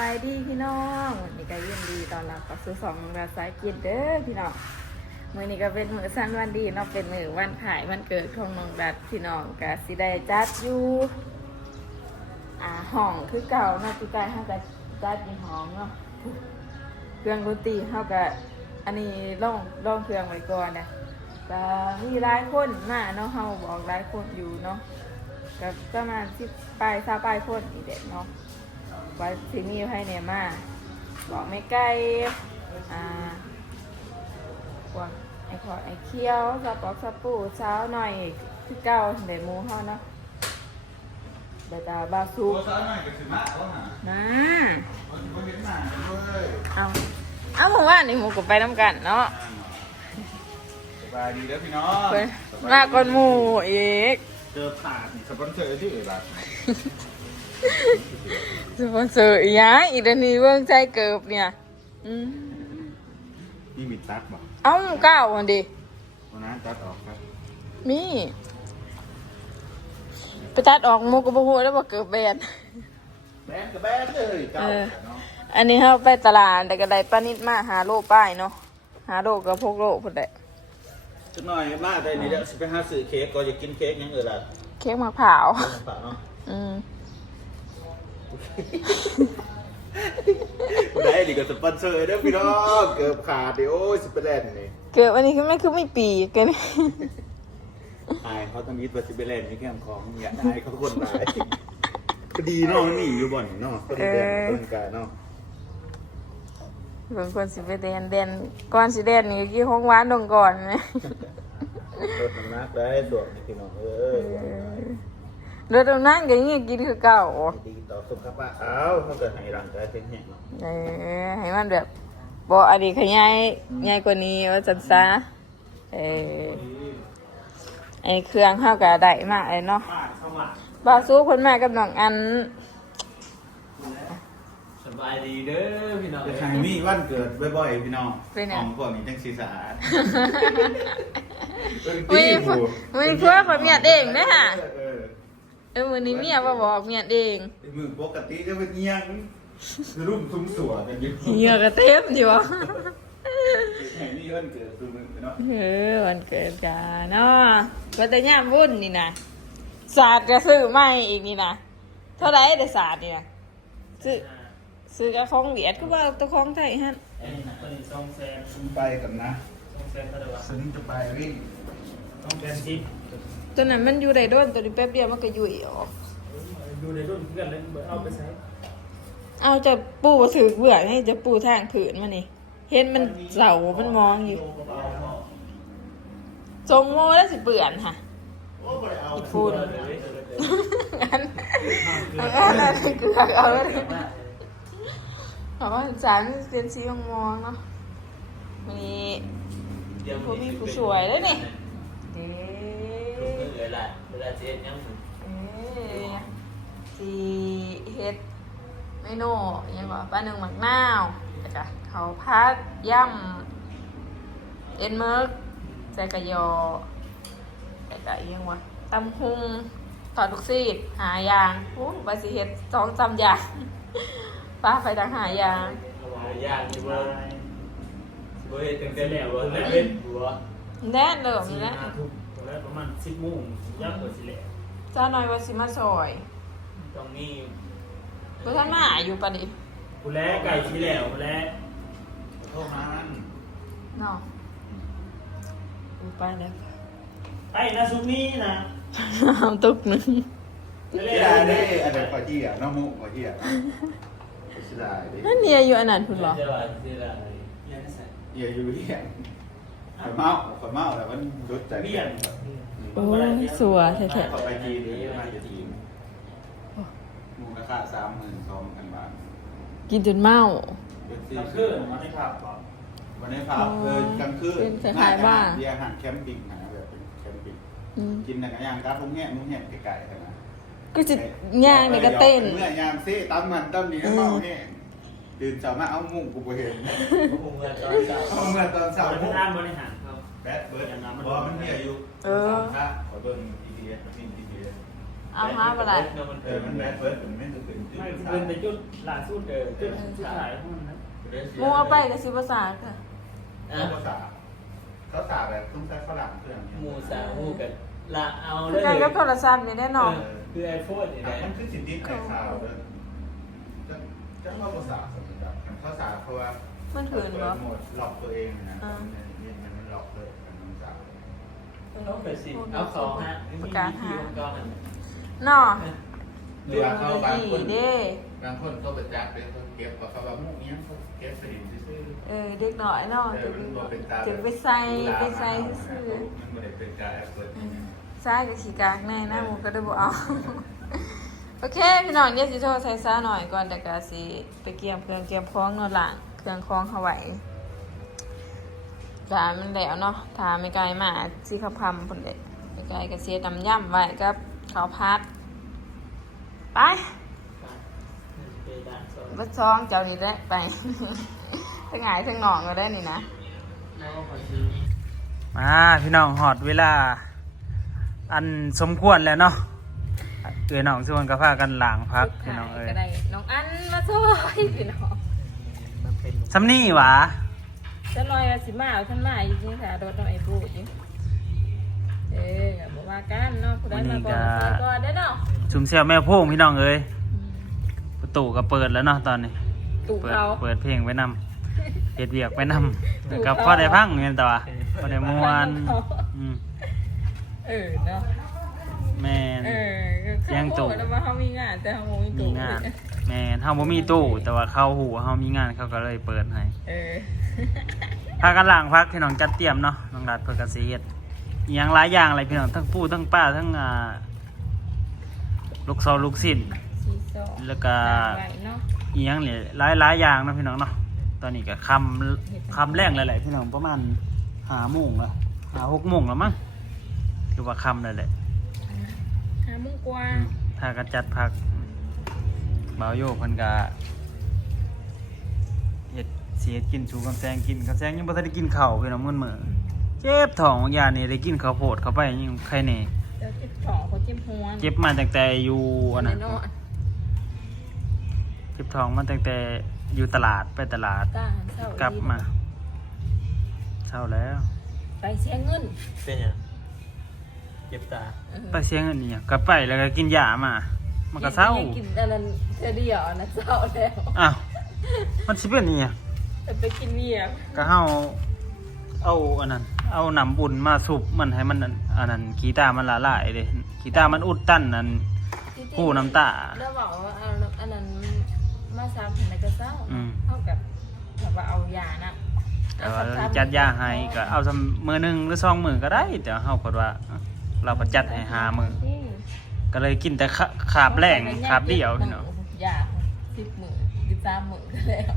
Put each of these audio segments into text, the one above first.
บายดีพี่น้องวันนี้ก็ยินดีตอนรับเข้าสู่สองราสากินเด้อพี่น้องมือนี้ก็เป็นมือสั้นวันดีเนาะเป็นมือวันขายวันเกิดของน้องดัดพี่น้องก็สิได้จัดอยู่อ่าห้องคือเก่าเนาะพี่กายเฮาก็จัดอยู่ห้องเนาะเครื่องดนตรีเฮาก็อันนี้ลองลองเครื่องไว้ก่อนนะก็มีหลายคนมาเนาะเฮาบอกหลายคนอยู่เนาะก็ประมาณ10ปลาย20ปลายคนอีเด็ดเนาะ ว่าสิมีไผเนี่ยมาบอกไม่ไกลอ่าพวกไอ้ขอไอ้เคี้ยวสปอกสปูเช้าหน่อยคือเก่าเดี๋ยวหมูเฮาเนาะเดี๋ยวตาบาซูโอ้ซ้ายหน่อยก็ถือมาแล้วนะมามันมันเห็นหนากันด้วยเอาเอาผมว่านี่หมูก็ไปน้ำกันเนาะสบายดีเด้อพี่น้องเพิ่นมาก่อนหมูอีกเจอผ่านสปอนเซอร์ที่อื่นละ สปอนเซอร์อีหยังอีกเดี๋ยวนี้เบิ่งใจเกิบเนี่ยอืมนี่มีตัดบ่เอ้าเก้าวันดิ วันนั้นตัดออกครับมีไปตัดออกหมูก็บ่ฮู้แล้วว่าเกิบแบน แบนกับแบนเลยเก้าเออ เนาะอันนี้เราไปตลาดแต่ก็ได้ป้านิดมาหาโลป้ายเนาะหาโลกับพวกโลพุ่นแหละจะหน่อยมาได้นี่เด้อสิไปหาซื้อเค้กก็จะกินเค้กยังเออล่ะเค้กมะพร้าว ฝากเนาะอืม ได้ดีกับสปอนเซอร์เด้อพี่น้องเกือบขาดดิโอ้ยสิไปแล่นนี่เกิดวันนี้คือไม่คือไม่ปีกกันอายเขาต้องยึดว่าสิไปแล่นนี่แค่ของอย่าอายเขาคนตายก็ดีเนาะมันหนีอยู่บ่อนเนาะต้นแดงต้นกาเนาะบางคนสิไปเดนเดนก่อนสิเดนนี่กี่ห้องหวานดงก่อนไหมรถน้ำหนักได้ดวงนี่พี่น้องเอ้ย เดือดนั่งก็ยังกินคือเก่าดีต่อสุขภาพเอ้าเขาเกิดให้ร่างกายแข็งแรงเนาะเออให้มันแบบบอกอดีตขยายใหญ่กว่านี้ว่าจันซาเออไอเครื่องเข้ากับได้มากเลยเนาะป้าเข้ามาบาสู้คนแม่กับน้องอันสบายดีเด้อพี่น้องแต่ทางนี้วันเกิดบ่อยๆพี่น้องเป็นไงของพวกนี้จังสีสะอาดมีมีเพื่อคนเมียเองนะฮะ เออเออวันนี้เมียมาบอกเมียเองไอ้มือปกติจะเป็นเงี้ยงรุ่มซุ้มสัวกันอยู่เมียก็เต็มอยู่วะแห่นี่วันเกิดคือมึงเนาะเออวันเกิดกันเนาะก็แต่ย่ามวุ่นนี่นะศาสตร์จะซื้อไม่อีกนี่นะเท่าไหรแต่ศาสตร์นี่นะซื้อซื้อกับของเวียดก็ว่าตัวของไทยฮะไอ้นี่นะตัวนี้สองแสนซุ้มไปกันนะสองแสนเท่าไหร่วะซึ้งจะไปวิ่งสองแสนสิบ ตัวนั้นมันอยู่ได้โด้นตัวนี้แป๊บเดียวมันก็ยุ่ยออกดูในรุ่นเพื่อนเลยเอาไปใช้เอาจะปูถือเบื่อให้จะปูทางผืนมานี่ เห็นมันเสามันมองอยู่ทรงโมแล้วสิเปื่อนค่ะอีกฟูนเลยอันอันนั้นเกลือเอาแล้วดิเพราะว่าจานเรียนสีมองๆเนาะมีผู้มีผู้สวยแล้วนี่เด้เลยแหละเวลาเจ๊ยังเอ้ยสีเฮ็ดเมนูอิหยังว่าปลาหนึ่งหมักนาวแล้วก็เขาวพัดย่ำเอ็นเมิร์กใส่กระยอแล้วก็อิหยังวะตำหุงทอดลูกซีดหายางโอ้ไปสิเฮ็ดสองจำอย่าง ป้าไปทางหายางยากอยู่ว่าเว้ยตั้งแต่แล้วว่าเล่นหัวแน่เดิมสี่นี่แหละห้าทุ่ม แล้วประมาณสิบโมงยากกว่าสิแหละจ้าหน่อยว่าสิมาซอยตรงนี้บ่ท่านมาอยู่ปะดิกูแล้ไก่ชีแล้วกูแล้วเท่านั้นเนาะอูไปแล้วไอ้นาซุกนี่นะเอาตุกหนึ่งเสียดายเด้อันเดียวขอเหี้ยน้องมุกขอเหี้ยเสียดายเด้นั่นเนี่ยอยู่อันนั้นคุณเหรอเจ้าเจ้าอะไรยังใส่เหี้ยอยู่เหี้ย ขอยเมาขอยเมาแต่มันรถใจเบี้ยนโอ้ยสัวแท้ขอไปจีนเลยมาจะจีนมูลค่าสามหมื่นสองพันบาทๆกินจนเมา เป็นสี่ตะสิคืบนมาในผับก่อนวันนี้พาเออกลางคืนเป็นคล้ายๆบ้านเบียร์อาหารแคมปิ้งนะแบบเป็นแคมปิ้งอืมกินแต่กระย่างกับลุงแง่ลุงแง่ไก่ๆใช่ไหม ก็จะย่างเนี่ยก็เต้น เมื่อยามซี่ตั้มมันตั้มนี้เมาเนี่ย ตื่นเช้ามาเอามุ้งกูไปเห็นพวกมึงเงินตอนเช้าเอาเมื่อตอนเช้าบริหารบริหารครับแบดเบิร์ดอย่างนั้นมันบอกมันเนี่ยอยู่เออสามค่ะขอเบิ่งทีเดียมินทีเดียเอาหาบ่ได้มันเอเอออมัมันนแบแบบบเฟิร์สผมไม่รู้สึกไม่เป็นไปจุดล่าสุดเออจุดสุดท้ายของมันนะหมูเอาไปก็สิภาษาค่ะเขาภาษาเขาสาแบบต้องใช้ฝรั่งเครื่องหมูสาหมูกันละเอาเลคือยกันกับโทรศัพท์นี่แน่นอนคือไอโฟนนี่แหละมันคือสิทธิไอ้ข่าวเลยจะจะเข้าภาษาสมมติแบบ ภาษาเขาว่ามันเถื่อนบ่หมดหลอกตัวเองนะเนี่ยมันหลอกตัวมันภาษาต้องไปสิเอาของฮะมีวิธีของกองมันเนาะหรือว่าเขาบางคนเด้บางคนเขาไปจับเป็นเขาเก็บว่าเขาว่ามุกนี้เขาเก็บไปดินซื่อเออเด็กน้อยเนาะเอจะอมันบ่เป็นตาจะไปใส่ไปใส่ซื่อมันไม่ได้เป็นการแอปเปิลๆใส่ก็ขี้กากแน่นะหมูก็ได้บ่เอา โอเค พี่น้องเดี๋ยวสิโทรใส่ซาหน่อยก่อนแต่ก็สิไปเกี่ยมเครื่องเกี่ยมคล้องนอนหลังเครื่องคล้องเขาไว้จานมันแล้วเนาะถ้าไม่ไกลมากสิเขาพำพุ่นเด็กไม่ไกลก็เสียดำย่ำไว้กับข้าวพัดไปไปด่านสองบัดซองเจ้านี่แหละไปทั้งหงายทั้งหนองก็ได้นี่นะแล้วก็คือมาพี่น้องหอดเวลา อันสมควรแล้วเนาะ เอ้ยน้องส่วนก็พากันหลางพักพี่น้องเอ้ยก็ได้น้องอันมาซอยพี่น้องมันเป็นสำนี่หวะจะลอยว่าสิมาเอาท่านมาอยู่จริงค่ะโดนน้องไอ้พูดจริงเอ้ยก็บอกว่ากันเนาะผู้ใดมาก่อนใส่ก่อนได้อเนาะชุมเสียวแม่โพงพี่น้องเอ้ยประตูก็เปิดแล้วเนาะตอนนี้ตู่เปิดเขาเปิดเพลงไว้นำเฮ็ดเวียกไว้นำแล้วก็พอได้พังเงี้ยแต่ว่าพอได้ม่วนอืมเออเนาะ แม่นเออเลี้ยงตู่เขาบอกว่าเขามีงาน แต่เขาบ่มีมีตู่งาน แม่นเฮาบ่มีตู้แต่ว่าเขาหูว่าเฮามีงานเขาก็เลยเปิดให้เออพากันล้างพักพี่น้องจัดเตรียมเนาะน้องรัดเพื่อกสิเฮ็ดอหยังหลายอย่างอะไรพี่น้องทั้งปูทั้งป้าทั้งอ่าลูกซอลูกสิ้น สีสองแล้วก็ ไหวเนาะ อีหยังเนี่ยหลายหลายอย่างเนาะพี่น้องเนาะ ตอนนี้ก็คำคำแรงแล้วแหละพี่น้องประมาณหาโมงละหาหกโมงแล้วมั้งคือว่าคำแล้วแหละ หามุ้งกวาอืมถ้ากันจัดพักบ่าวโยเพิ่นก็เฮ็ดเสียกินชูกำแซงกินกำแซงยังบ่ทันได้กินข้าวพี่น้องมื้อมื้อเจ็บท้องบางอย่างนี่ได้กินข้าวโพดเข้าไปยังใครแน่เดี๋ยวเจ็บท้องเขาเจ็บหัวเจ็บมาตั้งแต่อยู่อันนั้นเนาะเจ็บท้องมาตั้งแต่อยู่ตลาดไปตลาดตาหันเศร้ากลับมาเช้าแล้ว ไปเสียเงินเป็นยัง เจ็บตาเออไปเสียเงินนี่ก็ไปแล้วก็กินยามา มันก็เศร้ากินอันนั้นเธอเดียวนะเศร้าแล้วอ้าวมันสิเป็นนี่หยังแต่ไปกินเบียร์ก็เฮาเอาอันนั้น เอาน้ำบุญมาสูบมันให้มันอันอันนั้นกีตาร์มันละลายเด้กีตาร์มันอุดตันนั่นจริงๆผู้น้ำตาแล้วบอกว่าเอาอันนั้นมาซ้ำในกระเศร้าอืมเท่ากับแบบว่าเอายานะแต่ว่าจัดยาให้ก็เอาซำมือหนึงหรือสองมือก็ได้แต่เฮาก็ว่า เราก็จัดให้หามือก็เลยกินแต่ขาขาบแรงขาบเดียวพี่น้องยาสิบหมื่นสิบสามหมื่นก็แล้ว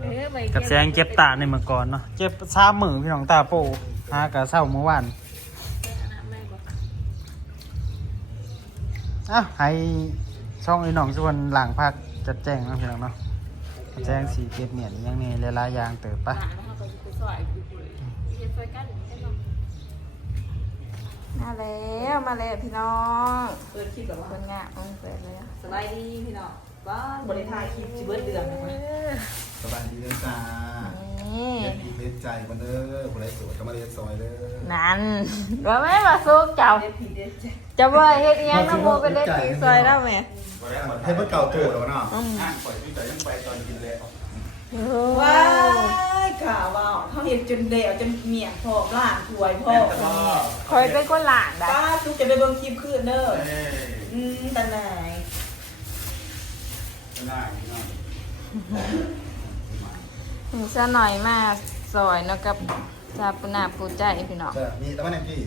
เออไปกับแซงเจ็บตาในเมื่อก่อนเนาะเจ็บซามือพี่น้องตาโปหากะเศร้าเมื่อวานอะให้ช่องไอ้น้องชวนหลังพักจัดแจ้งเนาะพี่น้องเนาะแจ้งสีเก็บเหมียนอิหยังนี่หลายๆอย่างเติบปะ มาแล้วมาแล้วพี่น้องเปิดคลิปแบบว่าคนงะอืมเปิดเลยสบายดีพี่น้องบ้านบริทายคลิปจิเบิร์ดเดือนนะคะสบายดีเด้อจ้านี่เล่นดีเล่นใจมันเด้อคนไรสวยก็มาเล่นซอยเด้อนั่นว่าไม่มาซุกเจ้าจะว่าเฮ็ดอิหยังน้ำโมเป็นเล็กสีซอยแล้วไหมให้เพื่อเก่าตัวแล้วเนาะอืมอ่านปล่อยที่แต่ยังไปตอนกินแล้ว ว้ายข่าวว่าเขาเห็นจนเดวจนเมียงพอกล่างถวยพ่อแต่ก็คอยเป็นคนหลานได้ป้าทุกจะไปเบิ่งคลิปคืนเด้อเอ้ยอืมแต่ไหนง่ายง่ายถึงซะหน่อยมาซอยเนาะกับซาปุนาปูใจพี่น้องใช่มีแต่ว่าแนมพี่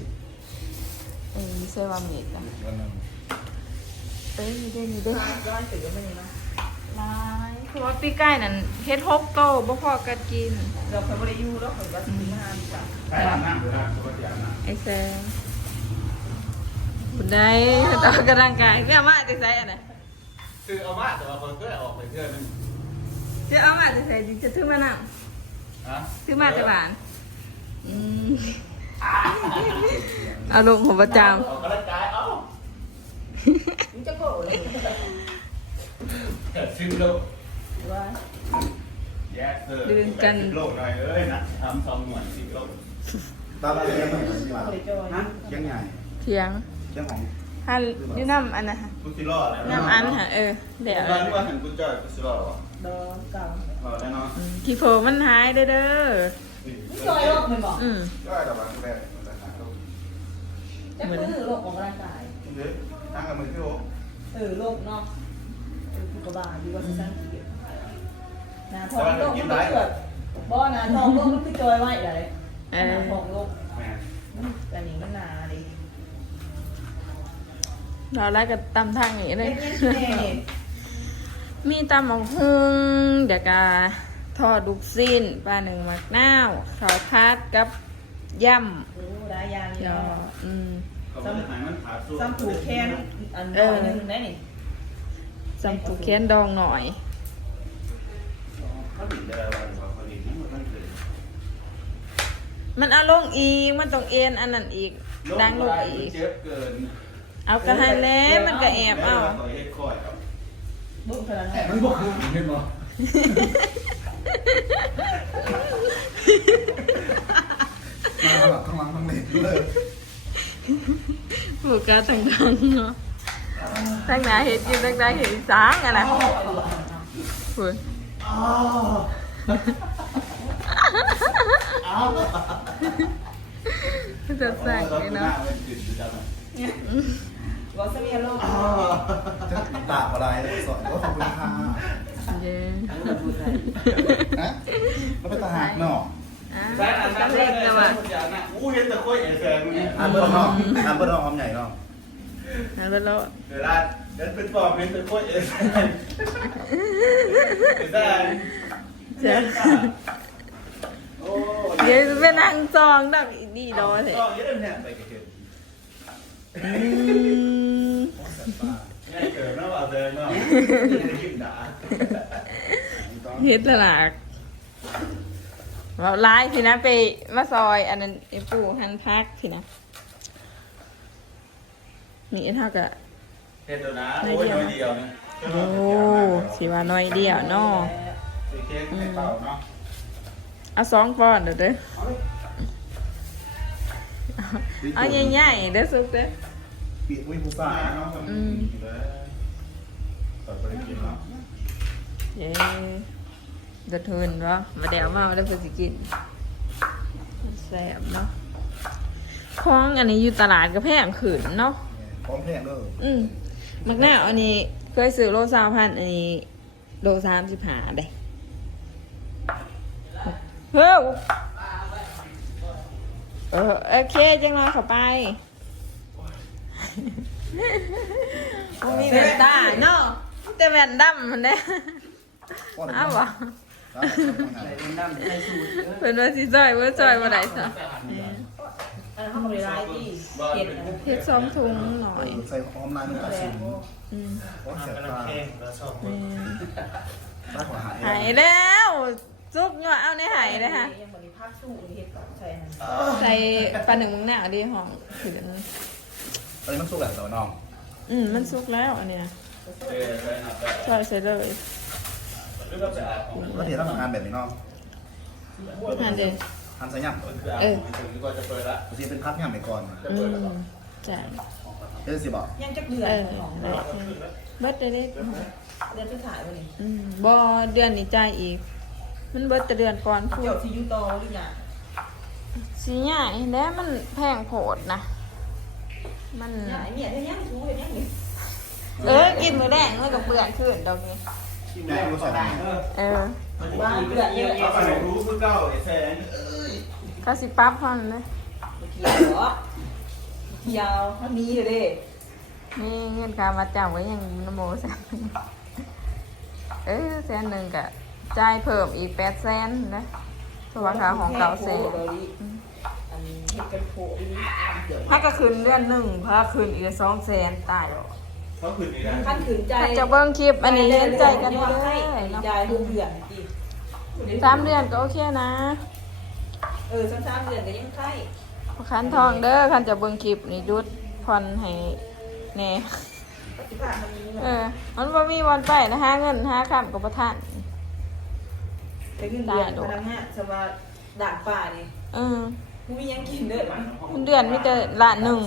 เอ้ยเซวามิดอะวันนึงเอ้ยนี่เด้นี่เด้ร้อยถือไม่ได้มาลาย คือว่าปีใกล้นั่นเฮ็ดฮกโตบ่พอกันกิน เราเคยบริยูแล้วเคยว่าสิงานจ้ะใช่น้ำหรือน้ำปกติน้ำไอ้แซงบุญได้ออกกำลังกายไม่เอามาแต่ใส่อันไหนคือเอามาแต่ว่าคนก็ออกไปเพื่อนนึงจะเอามาแต่ใส่ดิจะถือมานั่งฮะถือมาแต่บ้านอืมเอาลงหัวประจามออกกำลังกายเอ้ามึงจะโกรธเลยชื่อโลก ว่า แยกเออดึงกันโลกหน่อยเอ้ยนะทำสองหน่วยสิโลกตาเราเลี้ยงมันเหมือนที่ว่าบริจอยฮะยังไงเทียงเรื่องของฮันอยูน้ำอันนะฮะกูสิรอดแล้วน้ำอันฮะเออเดี๋ยวร้านว่าเห็นกูจ่ายกูสิรอดวะดอนเก่ารอดแน่นอนอืมที่โฟมันหายเด้อเด้อมึงจอยโรคมันบอกอืมก็แต่ว่าแรกมันจะหาลูกจะคือโรคของร่างกายเฮ้ยนั่งกับมือพี่โอ๊เออโรคเนาะเออคือกบาดีกว่าสั้นเกี ยนาทองโรคมันเกิดบ่นาทองโรคมันคือจอยไว้เลยเอนาอทองโรคแม่แต่นี่มันนาดิเราไล่กับตำทางนี้เลเล็ยกแน่นี่มีตำหมกฮุงเดี๋ยวกาทอดลูกสิ้นปลาหนึ่งมักนาวข้าวพัดกับย่โอ้ได้ยาำนี่เนาะเนาะอืมเขาไม่ได้หายมันขาดสู้ซ้ำผูกแขนอันน้อยนึงได้นี่ สัมปูเคียนดองหน่อย มดทั้งคืนมันเอาลงอีก มันต้องเอ็นอันนั้นอีก ดังลงอีก เจ็บเกิน เอากระให้แล้วมันก็แอบเอาต่อยเฮ็ดคอยครับบุ้งพลังแต่มันบอกคือเห็นบ่มาแบบทั้งหลังทั้งเหล็กเลยผูกกาต่างๆเนาะตั้งหนาเห็ดอยู่ตั้งหนาเห็ดสางอะนะพูดอ้าว จะสั่งเลยเนาะวอสเมียโลกจะตากอะไรสอนก็ขอบคุณค่ะเย้นะแล้วเป็นทหารเนาะอะแซ่บอันก็นั้นเล็กแต่ว่าอู้เห็นแต่ค่อยเอแซงนี่อ่านเบอร์นอกอ่านเบอร์นอกความใหญ่เนาะนั่นเป็นโลเดี๋ยวได้ เดินเป็นปอบเป็นแต่ค่อยเอแซงเอแซงเจ้าโอ้เดี๋ยวจะเป็นนางจองดอกอีดีดอเลยก็เยอะเนี่ยไปกันเถอะอืมง่ายเกินนะว่าเดินเนาะยิ้มด่าเฮ็ดละหลากเราไล่สินะไปมาซอย อันนั้นไอ้ปู่หันพักสินะนี่เท่ากับ เฮ็ดตัวนะโอ้ยน้อยเดียวนะโอ้สิว่าน้อยเดียวเนาะสีเค้กในเป่าเนาะเอาสองปอนด์เด้อเด้อเอาใหญ่ๆเด้อสุกเด้อปีกวิ่งผู้ซ่าเนาะอืมตัดไปกินเนาะเย้เดือดทืนวะมาเดี๋ยวมาได้เพื่อสิกินแซ่บเนาะของอันนี้อยู่ตลาดก็แพงขึ้นเนาะพร้อมเพลงเด้ออืม มักหน้าอันนี้เคยซื้อโลสามพันอันนี้โลสามสิบห้าได้เฮ้ยเออโอเคจังเลยเข้าไปมันมีแว่นตาเนาะแต่แว่นดำมันเด้อ้าวบ่เพิ่นว่าสิจอยว่าจอยบ่ได้ซะ อันนั้นเขาบริร้ายที่เห็ดนะเฮ็ดสองถุงหน่อย ใส่หอมนายมันตัดสินอืมเพราะเสียกำลัตางแข่งแล้วชอบแม่นได้หัวหายหายแล้วจุกยั่วเอาในหายเลยค่ะ ยังบริภาคสู้เห็ดก่อนใช่ไหมใส่ปลาหนึ่งมึงหน้าดีหอมขืนตอนนี้มันสู้แบบตัวน้องอืมมันสุกแล้วอันเนี้ยเออใช่ครับแต่ใส่ใส่เลยเรื่องแบบของแล้วเดี๋ยวต้องทำงานแบบนี้น้องหันเด ทำสายยับเออถึงก็จะเปิดละบางทีเป็นพัดยับไปก่อนอืมจ้ะเดี๋ยวสิบอกยังจักเดือเอนอของได้เบิดได้เด็ดเดือนที่ถ่ายวันนี้อืมบ่เดือนนี้จ่ายอีก มันเบิดแต่เดือนก่อนพูเจ้าดซียูโตหรือยังสีใหญ่แล้วมันแพงโผดนะ มันเนี่ยไอ้เนี่ยเท่านี้รู้เห็นยังนี่เออ กินมือแดงมันกับเปลือกขึ้นดอกนี้แม่รู้ใส่ไหนเออว่าเดือดเยอะเอาไปรู้เพื่อเก้าไอ้แสง เอ้ยก็สิปั๊บพอนเลยเขียวเหรอเขียวมันมีเลย นี่เงินค่ามาจำไว้ยังนโมแสนหนึ่งเออแสนหนึ่งกะจ่ายเพิ่มอีกแปดแสนนะสวัสดิ์ของเก่าแสนอันเห็ดกันโผล่อีเดือดถ้าก็คืนเดือนหนึ่งถ้าคืนอีกสองแสนตายเขาขึ้นอีกแล้วขั้นขืนใจถ้าจะเบิ้งคลิปอันนี้เห็นใจกันว่าเลให้ยเนาะใจเดือดดิสามเดือนก็โอเคนะ เออสามเดือนก็ยังไข่คันทองเด้อคันจะเบิ่งคลิปนี่หยุดผ่อนให้แหน่ที่ผ่านมานี้เออมันบ่มีวันไปนะหาเงินหาคำกับประทานไปขึ้นเดือนพนักงานสวัสดิ์ด่านป่านี่เออมึงมียังกินเด้อมั้ยเงินเดือนมีแต่ล้านหนึ่ง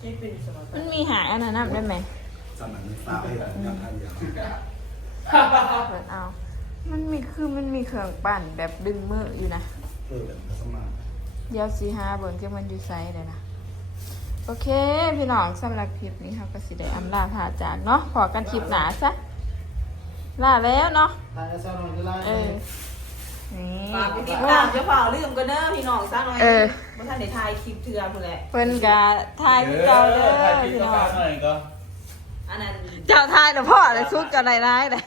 ที่เป็นสมัครมันมีหายอันนั้นนำได้ไหมสมัยนี้สาวให้แบบยังทันยาวเปิดเอา มันมีคือมันมีเครื่องปั่นแบบดึงมืออยู่นะ เออแบบสมัครเดี๋ยวสีหาเบิ่งจังมันอยู่ไซส์เลยนะ โอเค พี่น้องสำหรับคลิปนี้เราก็สิได้อำลาพาจากเนาะพอกันคลิปหนาซะลาแล้วเนาะทายสาวน้อยจะไล่เออ นี่ ฝากไปติดตามเจ้าเปล่าลืมกันเด้อพี่น้องซะหน่อยเออ บ่ทันได้ถ่ายคลิปเทื่อพุ่นแหละ เพิ่นกะทายพี่เก่าเด้อถ่ายคลิปพี่ก็น้อฝางกหน่อยก็อันนั้น เจ้าทายนะพ่อเลยซุกเจ้าได้ร้ายแล้ว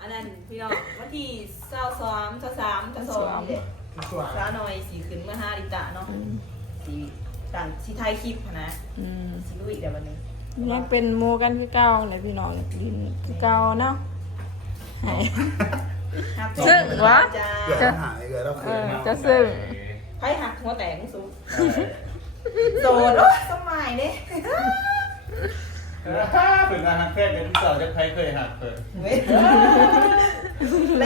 อันนั้น พี่น้องวันที่22 23 22นี่แหละซะหน่อยสิขึ้นมาหาดิตะเนาะสิต่างสิถ่ายคลิปหั้นนะอืมสิลุยเดี๋ยววันนี้ยังเป็นโมกันคือเก่าเลยพี่น้องดินคือเก่าเนาะให้ หักซึ่งวะ จ้าเกิดหายเลยแล้วเอคืออจะซึ่งไผหักหัวแตกมึงสูโสดโอ้ยสมัยเด้เป็นอาหารแพทย์เป็นสาวจะใครเคยหักเคยเว้ย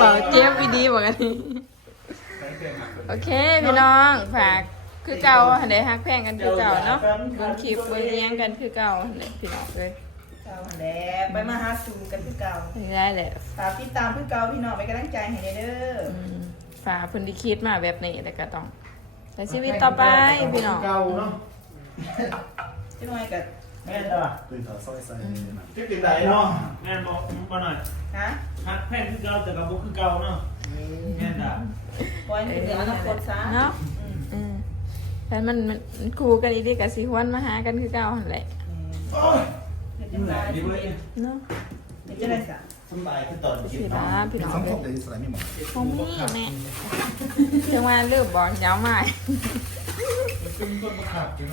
บอกเจี๊ยบวีดีบอกอันนี้ใครเคยหักเคยโอเคพี่น้องฝากคือเก่าหันได้ฮักแพงกันคือเก่าเนาะเบิ่งคลิปเบิ่งเลี้ยงกันคือเก่าหันได้พี่น้องเลยเก่าหันแหละไปมาหาสู่กันคือเก่าได้แหละฝากติดตามคือเก่าพี่น้องไปนกำลังใจให้เด้ออืมฝากเพิ่นที่คิดมาแบบนี้แต่ก็ต้องแต่ชีวิตต่อไปพี่น้องเก่าเนาะจังหน่อยก็ แม่นจ้ะตื่นต่อซอยใส่นะคลิปติดไหนเนาะแม่นบอกมาหน่อยฮะหักแพงคือเก่าแต่กับบุคือเก่าเนาะแม่นจ้ะปล่อยให้เหลืออนาคตซะเนาะอืมอืมแต่มันมันมันคู่กันอีเดีกับสิฮวนมาหากันคือเก่าหั่นแหละเดี๋ยวจะนี่แหได้ละนี่เว้ยเนาะเดี๋ยวจะได้สะสบายคือตอนกินสิเนาะลาพี่น้องสังคเอ้มยในอิสราเอลมีหมดคงมีแม่ถึงว่าเลือกบอกยาวมากเป็นคนประคับกิน